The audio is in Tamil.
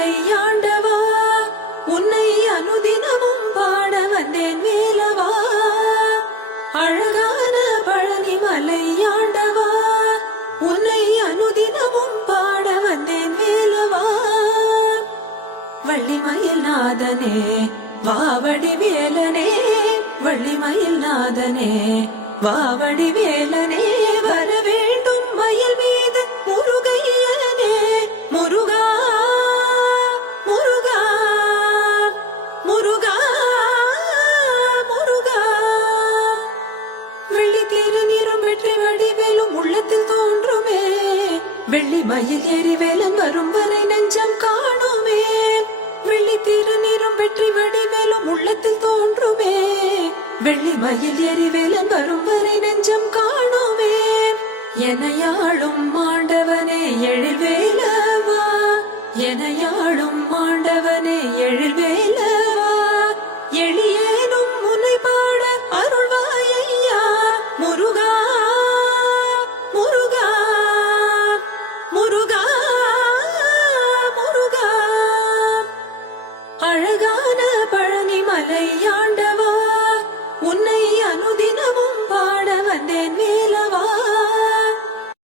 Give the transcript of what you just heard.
மலை ஆண்டவா உன்னை அனுதினமும் பாட வந்தேன் வேலவா. அழகான பழனி மலை ஆண்டவா உன்னை அனுதினமும் பாட வந்தேன் வேலவா. வள்ளிமயில் நாதனே வாவடி வேலனே, வள்ளிமயில் நாதனே வாவடி வேலனே, வர வேண்டும் மயில் மீது முருகையனே. முருகா முருகா முருகா முருகா. வெள்ளி திருநீரும் வெற்றி வடிவேலும் உள்ளத்தில் தோன்றுமே, வெள்ளி மயில் எரிவேலன் வரும் வரை நெஞ்சம் காணுமே. வெள்ளி திருநீரும் வெற்றி வடிவேலும் உள்ளத்தில் தோன்றுமே, வெள்ளி மயில் எரிவேலன் வரும் வரை நெஞ்சம் காணுமே. எனையாளும் ஆண்டவனே எழில் வேலவா, எனையாளும் ஆண்டவனே எழில்